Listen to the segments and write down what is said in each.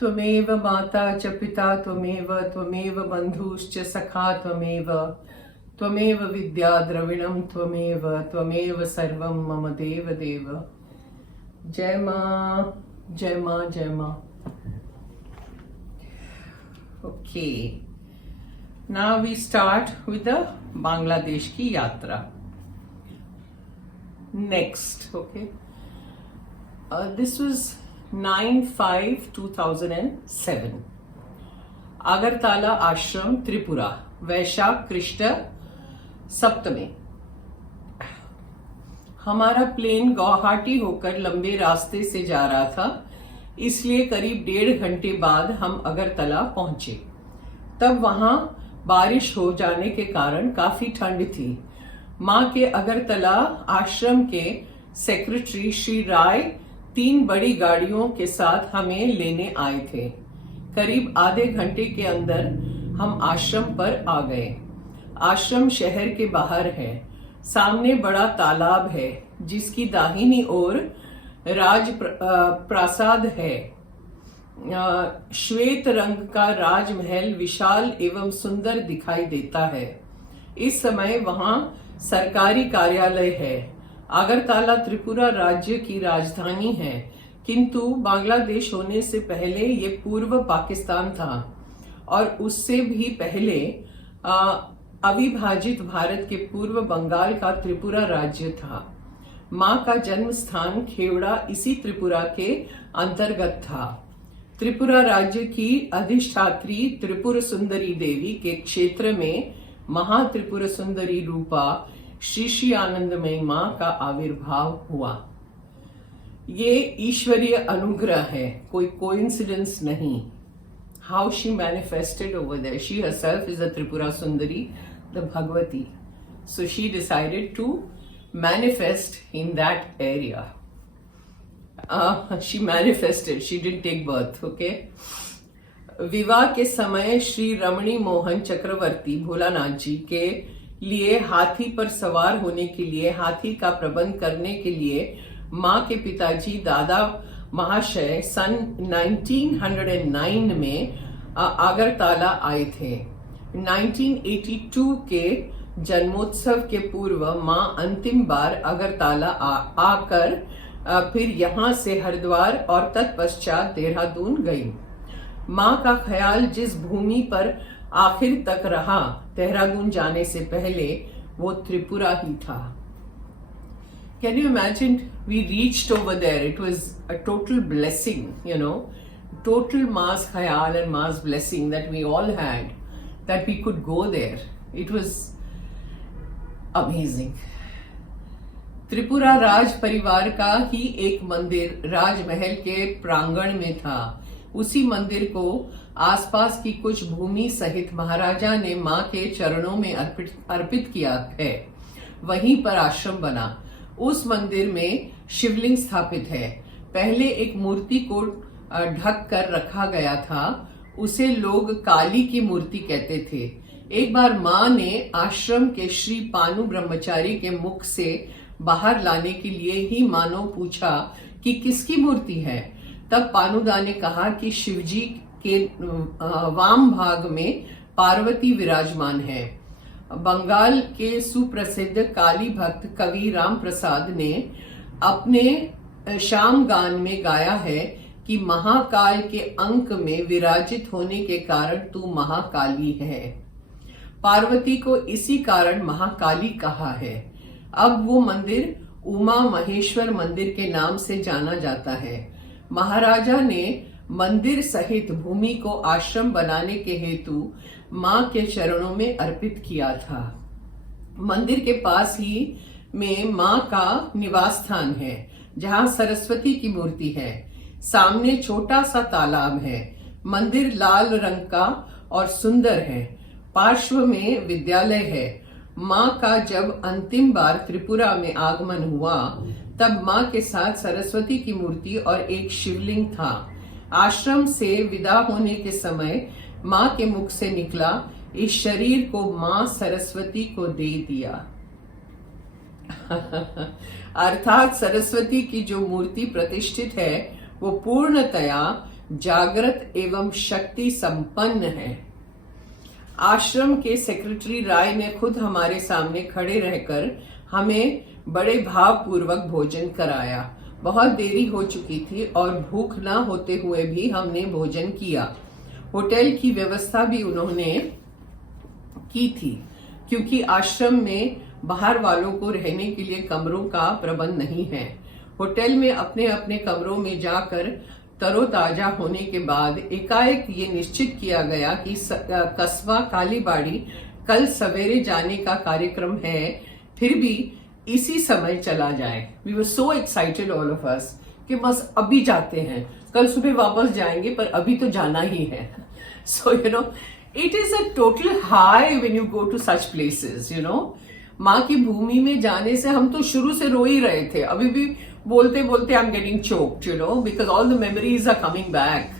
त्वमेव माता च पिता त्वमेव बन्धुश्च सखा त्वमेव विद्या द्रविणं त्वमेव सर्वं मम देव देव। जय माँ, जय माँ, जय माँ। Okay, now we start with the Bangladesh की यात्रा। Next, okay, this was 9/5/2007, Agartala ashram Tripura, वैशाख कृष्ण सप्तमी। हमारा प्लेन गुवाहाटी होकर लंबे रास्ते से जा रहा था, इसलिए करीब 1.5 घंटे बाद हम अगरतला पहुंचे। तब वहां बारिश हो जाने के कारण काफी ठंड थी। मां के अगरतला आश्रम के सेक्रेटरी श्री राय 3 बड़ी गाड़ियों के साथ हमें लेने आए थे। करीब आधे घंटे के अंदर हम आश्रम पर आ गए। आश्रम शहर के बाहर है। सामने बड़ा तालाब है जिसकी दाहिनी ओर राज प्रासाद है। श्वेत रंग का राजमहल विशाल एवं सुंदर दिखाई देता है। इस समय वहां सरकारी कार्यालय है। अगरतला त्रिपुरा राज्य की राजधानी है, किंतु बांग्लादेश होने से पहले ये पूर्व पाकिस्तान था और उससे भी पहले अविभाजित भारत के पूर्व बंगाल का त्रिपुरा राज्य था। मां का जन्म स्थान खेवड़ा इसी त्रिपुरा के अंतर्गत था। त्रिपुरा राज्य की अधिष्ठात्री त्रिपुर सुंदरी देवी के क्षेत्र में महात्रिपुर सुंदरी रूपा श्री श्री आनंदमयी मां का आविर्भाव हुआ। ये ईश्वरीय अनुग्रह है, कोई कोइंसिडेंस नहीं। How she manifested over there. She herself is a Tripura Sundari, the Bhagavati. So she decided to manifest in that area. She manifested. She didn't take birth. Okay. विवाह के समय श्री रमणी मोहन चक्रवर्ती भोलानाथ जी के लिए हाथी पर सवार होने के लिए हाथी का प्रबंध करने के लिए माँ के पिताजी दादा महाशय सन 1909 में अगरतला आए थे। 1982 के जन्मोत्सव के पूर्व मां अंतिम बार अगरतला आकर फिर यहां से हरिद्वार और तत्पश्चात देहरादून गई। मां का ख्याल जिस भूमि पर आखिर तक रहा, देहरादून जाने से पहले, वो त्रिपुरा ही था। Can you imagine? We reached over there. It was a total blessing, you know, total mass khayal and mass blessing that we all had, that we could go there. It was amazing. Tripura राज परिवार का ही एक मंदिर राजमहल के प्रांगण में था। उसी मंदिर को आसपास की कुछ भूमि सहित महाराजा ने मां के चरणों में अर्पित किया है। वहीं पर आश्रम बना। उस मंदिर में शिवलिंग स्थापित है। पहले एक मूर्ति को ढक कर रखा गया था, उसे लोग काली की मूर्ति कहते थे। एक बार मां ने आश्रम के श्री पानु ब्रह्मचारी के मुख से बाहर लाने के लिए ही मानो पूछा कि किसकी मूर्ति है। तब पानुदा ने कहा कि शिवजी के वाम भाग में पार्वती विराजमान है। बंगाल के सुप्रसिद्ध काली भक्त कवि राम प्रसाद ने अपने शाम गान में गाया है कि महाकाल के अंक में विराजित होने के कारण तू महाकाली है। पार्वती को इसी कारण महाकाली कहा है। अब वो मंदिर उमा महेश्वर मंदिर के नाम से जाना जाता है। महाराजा ने मंदिर सहित भूमि को आश्रम बनाने के हेतु मां के चरणों में अर्पित किया था। मंदिर के पास ही में मां का निवास स्थान है, जहां सरस्वती की मूर्ति है। सामने छोटा सा तालाब है। मंदिर लाल रंग का और सुंदर है। पार्श्व में विद्यालय है। मां का जब अंतिम बार त्रिपुरा में आगमन हुआ, तब मां के साथ सरस्वती की मूर्ति और एक शिवलिंग था। आश्रम से विदा होने के समय मां के मुख से निकला, इस शरीर को मां सरस्वती को दे दिया। अर्थात सरस्वती की जो मूर्ति प्रतिष्ठित है वो पूर्णतया जागृत एवं शक्ति संपन्न है। आश्रम के सेक्रेटरी राय ने खुद हमारे सामने खड़े रहकर हमें बड़े भावपूर्वक भोजन कराया। बहुत देरी हो चुकी थी और भूख न होते हुए भी हमने भोजन किया। होटल की व्यवस्था भी उन्होंने की थी, क्योंकि आश्रम में बाहर वालों को रहने के लिए कमरों का प्रबंध नहीं है। होटल में अपने अपने कमरों में जाकर तरोताजा होने के बाद एकाएक ये निश्चित किया गया कि कस्बा कालीबाड़ी कल सवेरे जाने का कार्यक्रम है, फिर भी इसी समय चला जाए। We were so excited all of us कि बस अभी जाते हैं, कल सुबह वापस जाएंगे पर अभी तो जाना ही है। So you know it is a total high when you go to such places. You know माँ की भूमि में जाने से हम तो शुरू से रो ही रहे थे। अभी भी बोलते बोलते I am getting choked, you know, because all the memories are coming back,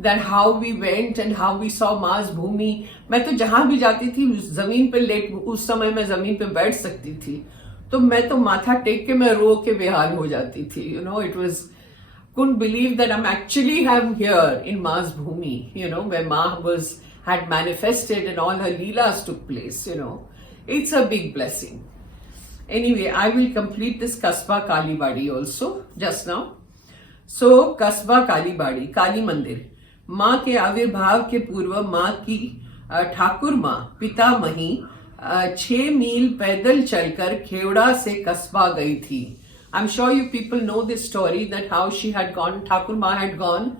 that how we went and how we saw mass भूमि। मैं तो जहां भी जाती थी जमीन पे लेट, उस समय मैं जमीन पे बैठ सकती थी, तो मैं तो माथा टेक के मैं रो के बेहाल हो जाती थी। You know it was couldn't believe that I'm actually here in Ma's Bhumi, you know, where Ma had manifested and all her leelas took place, you know. It's a big blessing. Anyway, I will complete this Kasba Kalibadi also just now. So, Kasba Kalibadi, Kali Mandir. माँ के आविर्भाव के पूर्व माँ की ठाकुर माँ पितामही 6 मील पैदल चलकर खेवड़ा से कस्बा गई थी। I'm sure you people know this story, that how she had gone, Thakur Ma had gone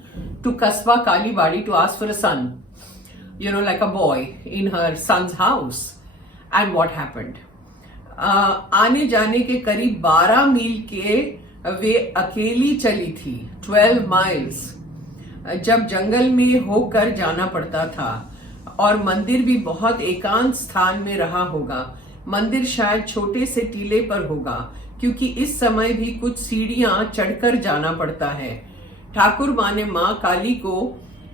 to Kasba Kalibadi to ask for a son, you know, like a boy in her son's house. And what happened? आने जाने के करीब 12 मील के वे अकेली चली थी, 12 miles, जब जंगल में होकर जाना पड़ता था। और मंदिर भी बहुत एकांत स्थान में रहा होगा। मंदिर शायद छोटे से टीले पर होगा, क्योंकि इस समय भी कुछ सीढ़ियां चढ़कर जाना पड़ता है। ठाकुर माँ ने माँ काली को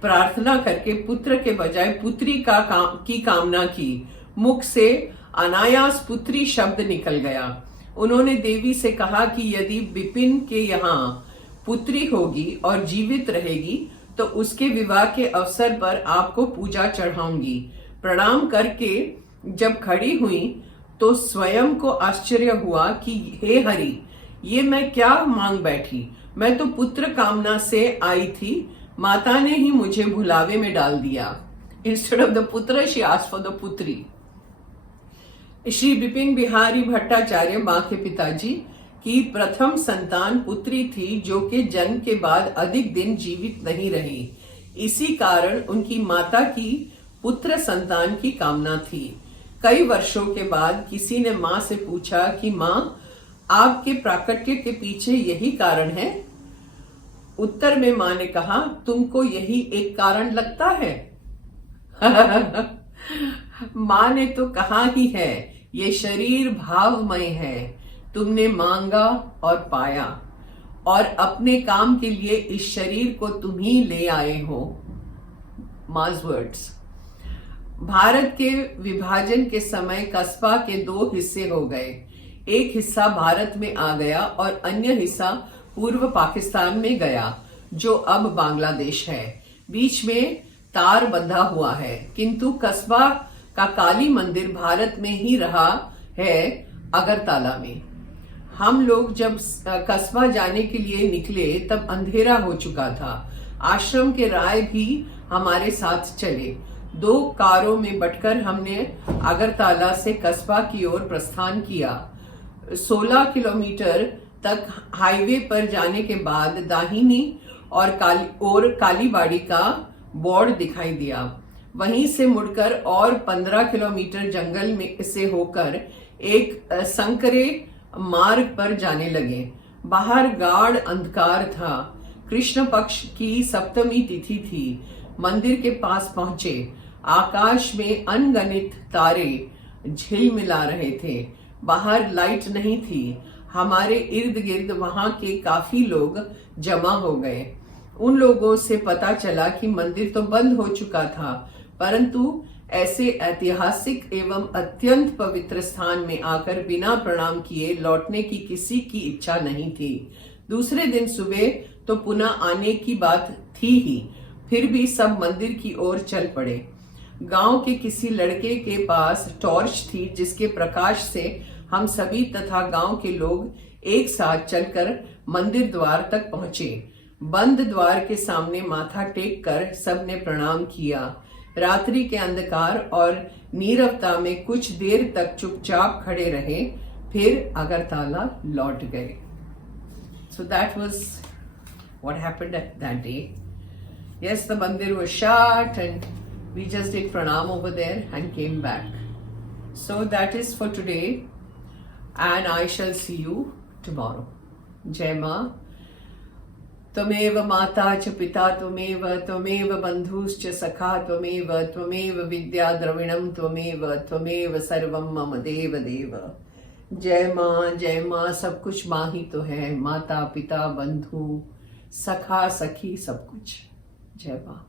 प्रार्थना करके पुत्र के बजाय पुत्री की कामना की। मुख से अनायास पुत्री शब्द निकल गया। उन्होंने देवी से कहा कि यदि विपिन के यहाँ पुत्री होगी और जीवित रहेगी तो उसके विवाह के अवसर पर आपको पूजा चढ़ाऊंगी। प्रणाम करके जब खड़ी हुई तो स्वयं को आश्चर्य हुआ कि हे हरि, ये मैं क्या मांग बैठी? मैं तो पुत्र कामना से आई थी, माता ने ही मुझे भुलावे में डाल दिया। इंस्टेड ऑफ द पुत्र शी आस्क्ड फॉर द पुत्री। श्री बिपिन बिहारी भट्टाचार्य माँ के पिताजी की प्रथम संतान पुत्री थी, जो कि जन्म के बाद अधिक दिन जीवित नहीं रही। इसी कारण उनकी माता की पुत्र संतान की कामना थी। कई वर्षों के बाद किसी ने माँ से पूछा कि माँ, आपके प्राकट्य के पीछे यही कारण है? उत्तर में माँ ने कहा, तुमको यही एक कारण लगता है? माँ ने तो कहा ही है, ये शरीर भावमय है, तुमने मांगा और पाया, और अपने काम के लिए इस शरीर को तुम ही ले आए हो। मास वर्ड्स। भारत के विभाजन के समय कस्बा के 2 हिस्से हो गए। एक हिस्सा भारत में आ गया और अन्य हिस्सा पूर्व पाकिस्तान में गया, जो अब बांग्लादेश है। बीच में तार बंधा हुआ है, किंतु कस्बा का काली मंदिर भारत में ही रहा है, अगरतला में। हम लोग जब कस्बा जाने के लिए निकले तब अंधेरा हो चुका था। आश्रम के राय भी हमारे साथ चले। 2 कारों में बटकर हमने अगरतला से कस्बा की ओर प्रस्थान किया। 16 किलोमीटर तक हाईवे पर जाने के बाद दाहिनी और कालीबाड़ी का बोर्ड दिखाई दिया। वहीं से मुड़कर और 15 किलोमीटर जंगल में से होकर एक संकरे मार्ग पर जाने लगे। बाहर गाढ़ अंधकार था। कृष्ण पक्ष की सप्तमी तिथि थी। मंदिर के पास पहुंचे। आकाश में अनगणित तारे झिलमिला रहे थे। बाहर लाइट नहीं थी। हमारे इर्द गिर्द वहां के काफी लोग जमा हो गए। उन लोगों से पता चला कि मंदिर तो बंद हो चुका था, परंतु ऐसे ऐतिहासिक एवं अत्यंत पवित्र स्थान में आकर बिना प्रणाम किए लौटने की किसी की इच्छा नहीं थी। दूसरे दिन सुबह तो पुनः आने की बात थी ही, फिर भी सब मंदिर की ओर चल पड़े। गांव के किसी लड़के के पास टॉर्च थी, जिसके प्रकाश से हम सभी तथा गांव के लोग एक साथ चलकर मंदिर द्वार तक पहुंचे। बंद द्वार के सामने माथा टेक कर सबने प्रणाम किया। रात्रि के अंधकार और नीरवता में कुछ देर तक चुपचाप खड़े रहे, फिर अगरतला लौट गए। So that was what happened at that day. Yes, the mandir was shut and we just did pranam over there and came back. So that is for today, and I shall see you tomorrow. Jai Ma. त्वमेव माता च पिता त्वमेव, त्वमेव बन्धुश्च सखा त्वमेव, त्वमेव विद्या द्रविणं त्वमेव, त्वमेव सर्वं मम देव देव। जय माँ, सब कुछ माँ ही तो है, माता पिता बंधु सखा सखी सब कुछ। जय माँ।